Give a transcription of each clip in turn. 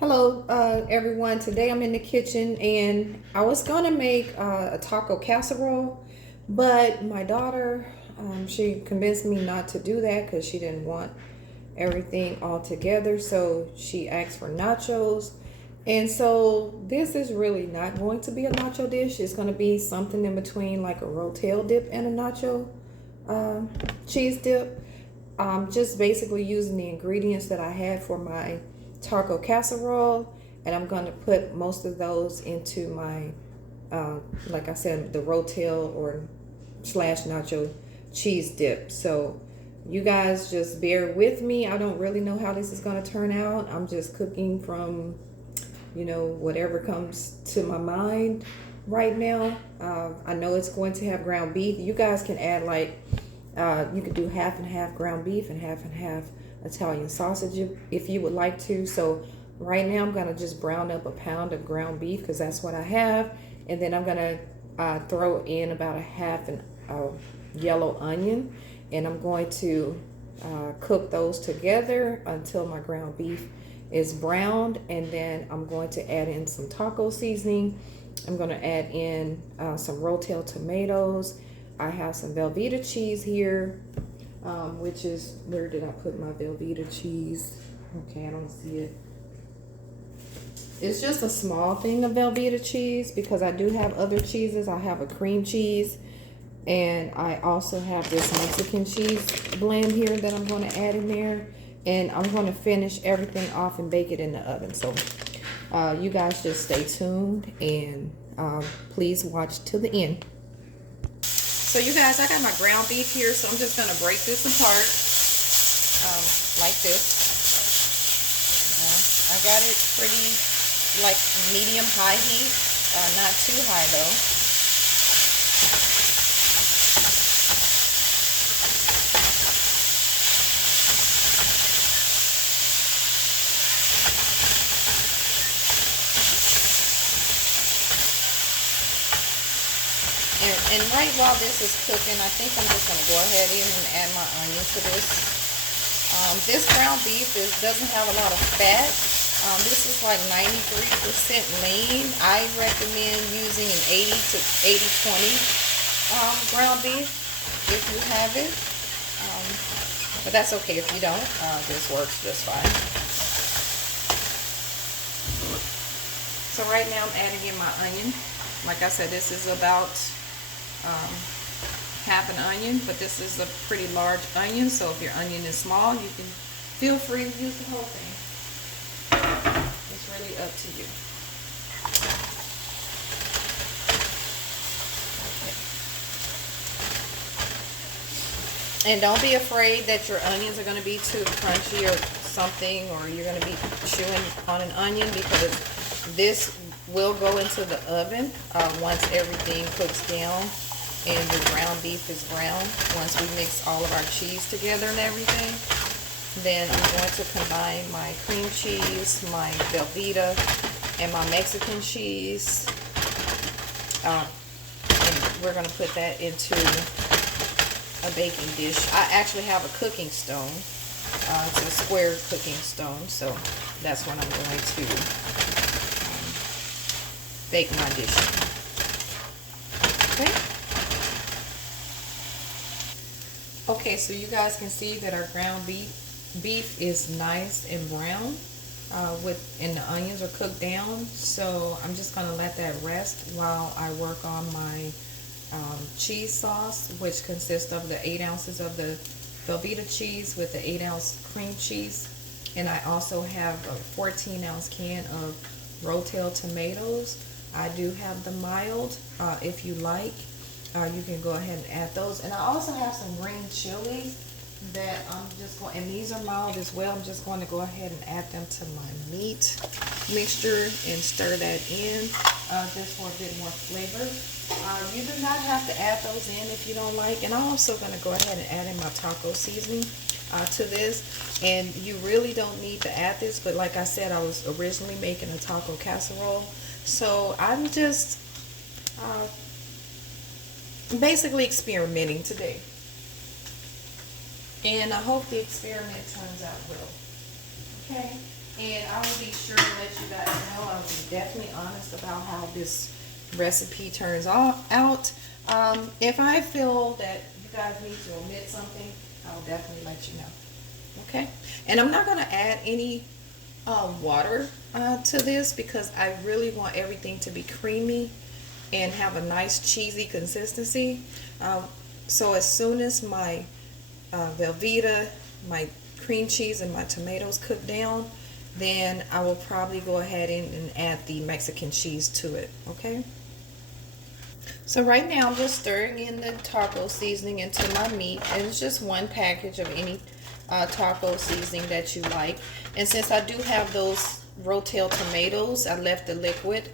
Hello, everyone. Today I'm in the kitchen and I was gonna make a taco casserole, but my daughter, she convinced me not to do that because she didn't want everything all together. So she asked for nachos. And so this is really not going to be a nacho dish. It's going to be something in between like a Rotel dip and a nacho cheese dip. Just basically using the ingredients that I had for my taco casserole, and I'm going to put most of those into my, like I said, the Rotel or slash nacho cheese dip. So you guys just bear with me. I don't really know how this is going to turn out. I'm just cooking from, whatever comes to my mind right now. I know it's going to have ground beef. You guys can add like you could do half and half ground beef and half Italian sausage if you would like to. So right now I'm gonna just brown up a pound of ground beef because that's what I have, and then I'm gonna throw in about a half an yellow onion, and I'm going to cook those together until my ground beef is browned, and then I'm going to add in some taco seasoning. I'm going to add in some Rotel tomatoes. I have some Velveeta cheese here, which is, where did I put my Velveeta cheese? Okay, I don't see it. It's just a small thing of Velveeta cheese because I do have other cheeses. I have a cream cheese, and I also have this Mexican cheese blend here that I'm going to add in there. And I'm going to finish everything off and bake it in the oven. So you guys just stay tuned and please watch till the end. So you guys, I got my ground beef here, so I'm just going to break this apart like this. I got it pretty like medium-high heat, not too high though. And right while this is cooking, I think I'm just going to go ahead and add my onion to this. This ground beef doesn't have a lot of fat. This is like 93% lean. I recommend using an 80 to 80-20 ground beef if you have it. But that's okay if you don't. This works just fine. So right now I'm adding in my onion. Like I said, this is about half an onion, but this is a pretty large onion, so if your onion is small, you can feel free to use the whole thing. It's really up to you. Okay. And don't be afraid that your onions are going to be too crunchy or something, or you're going to be chewing on an onion, because this will go into the oven once everything cooks down and the ground beef is brown. Once we mix all of our cheese together and everything, then I'm going to combine my cream cheese, my Velveeta, and my Mexican cheese, and we're going to put that into a baking dish. I actually have a cooking stone. It's a square cooking stone, so that's what I'm going to bake my dish. Okay. Okay, so you guys can see that our ground beef is nice and brown, and the onions are cooked down. So I'm just gonna let that rest while I work on my cheese sauce, which consists of the 8 ounces of the Velveeta cheese with the 8-ounce cream cheese, and I also have a 14-ounce can of Rotel tomatoes. I do have the mild. If you like, you can go ahead and add those. And I also have some green chilies that I'm just going, and these are mild as well. I'm just going to go ahead and add them to my meat mixture and stir that in just for a bit more flavor. You do not have to add those in if you don't like. And I'm also going to go ahead and add in my taco seasoning to this. And you really don't need to add this, but like I said, I was originally making a taco casserole. So I'm just basically experimenting today. And I hope the experiment turns out well. Okay? And I will be sure to let you guys know. I'll be definitely honest about how this recipe turns out. If I feel that you guys need to omit something, I'll definitely let you know. Okay? And I'm not going to add any water to this because I really want everything to be creamy and have a nice cheesy consistency. So as soon as my Velveeta, my cream cheese, and my tomatoes cook down, then I will probably go ahead and add the Mexican cheese to it. Okay? So right now I'm just stirring in the taco seasoning into my meat, and it's just one package of any taco seasoning that you like. And since I do have those Rotel tomatoes, I left the liquid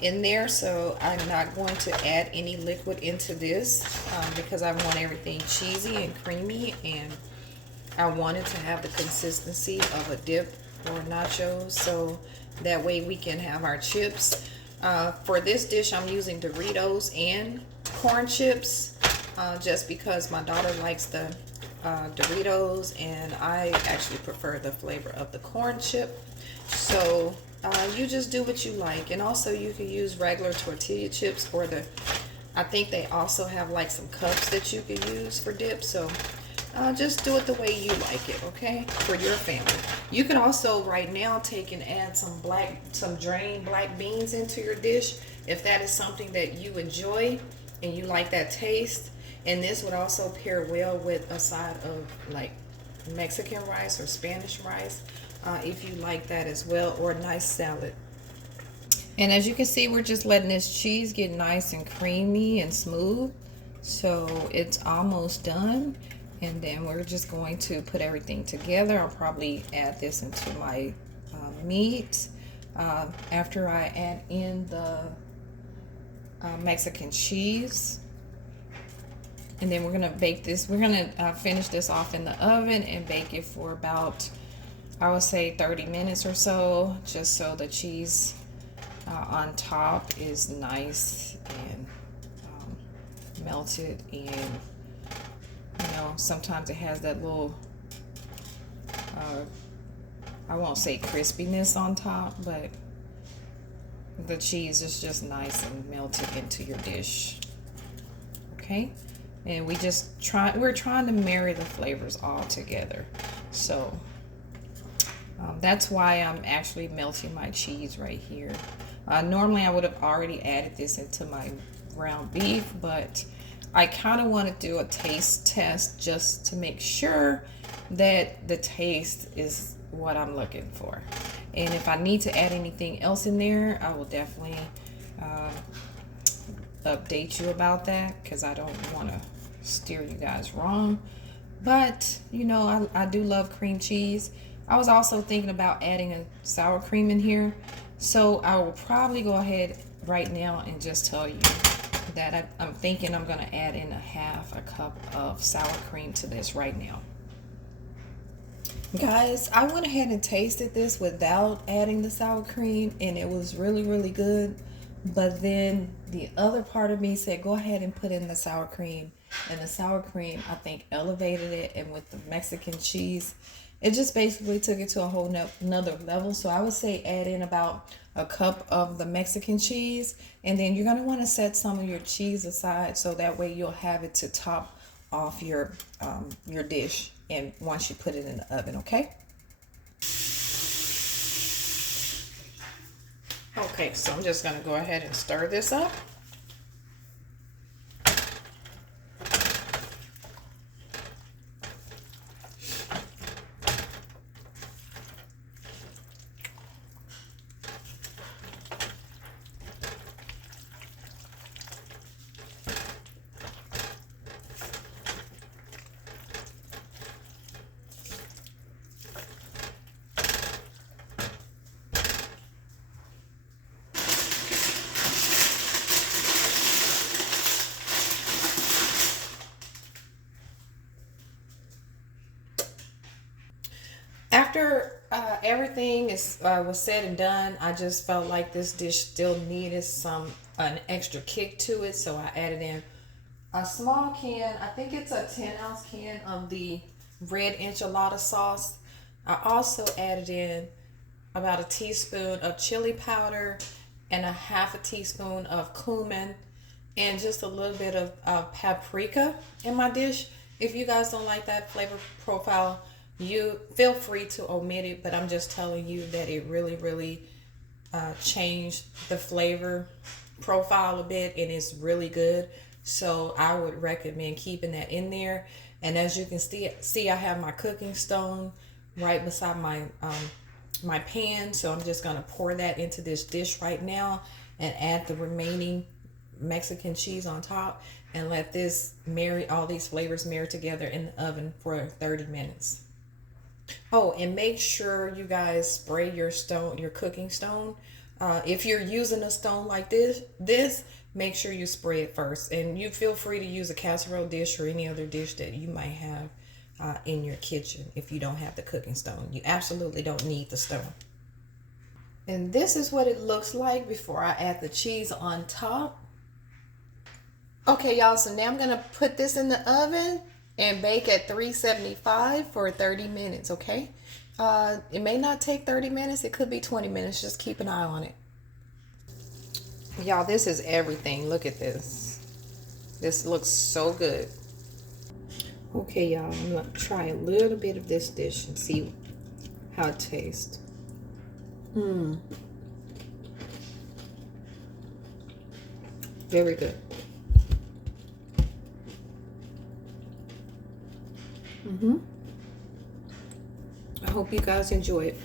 in there, so I'm not going to add any liquid into this because I want everything cheesy and creamy, and I want it to have the consistency of a dip or nachos, so that way we can have our chips. For this dish, I'm using Doritos and corn chips just because my daughter likes the Doritos and I actually prefer the flavor of the corn chip. So you just do what you like. And also you can use regular tortilla chips, or I think they also have like some cups that you can use for dip. So just do it the way you like it, okay, for your family. You can also right now take and add some drained black beans into your dish if that is something that you enjoy and you like that taste. And this would also pair well with a side of like Mexican rice or Spanish rice if you like that as well, or a nice salad. And as you can see, we're just letting this cheese get nice and creamy and smooth. So it's almost done. And then we're just going to put everything together. I'll probably add this into my meat after I add in the Mexican cheese. And then we're gonna bake this. We're gonna finish this off in the oven and bake it for about, I would say 30 minutes or so, just so the cheese on top is nice and melted, and you know, sometimes it has that little I won't say crispiness on top, but the cheese is just nice and melted into your dish. Okay? And we're trying to marry the flavors all together. So that's why I'm actually melting my cheese right here. Normally I would have already added this into my ground beef, but I kind of want to do a taste test just to make sure that the taste is what I'm looking for. And if I need to add anything else in there, I will definitely update you about that, because I don't want to steer you guys wrong. But you know, I do love cream cheese. I was also thinking about adding a sour cream in here, so I will probably go ahead right now and just tell you that I'm thinking I'm going to add in a cup of sour cream to this right now. Guys, I went ahead and tasted this without adding the sour cream, and it was really, really good. But then the other part of me said, go ahead and put in the sour cream. And the sour cream, I think, elevated it. And with the Mexican cheese, it just basically took it to a whole nother level. So I would say add in about a cup of the Mexican cheese. And then you're going to want to set some of your cheese aside, so that way you'll have it to top off your dish, and once you put it in the oven, okay? Okay, so I'm just going to go ahead and stir this up. After everything was said and done, I just felt like this dish still needed an extra kick to it, so I added in a small can. I think it's a 10-ounce can of the red enchilada sauce. I also added in about a teaspoon of chili powder and a half a teaspoon of cumin and just a little bit of paprika in my dish. If you guys don't like that flavor profile, you feel free to omit it, but I'm just telling you that it really changed the flavor profile a bit, and it's really good. So I would recommend keeping that in there. And as you can see, I have my cooking stone right beside my pan, so I'm just gonna pour that into this dish right now and add the remaining Mexican cheese on top and let this all these flavors marry together in the oven for 30 minutes. Oh, and make sure you guys spray your cooking stone. If you're using a stone like this, make sure you spray it first. And you feel free to use a casserole dish or any other dish that you might have in your kitchen if you don't have the cooking stone. You absolutely don't need the stone. And this is what it looks like before I add the cheese on top. Okay, y'all, so now I'm gonna put this in the oven and bake at 375 for 30 minutes, okay? It may not take 30 minutes, it could be 20 minutes, just keep an eye on it. Y'all, this is everything. Look at this. This looks so good. Okay, y'all, I'm gonna try a little bit of this dish and see how it tastes. Very good. I hope you guys enjoy it.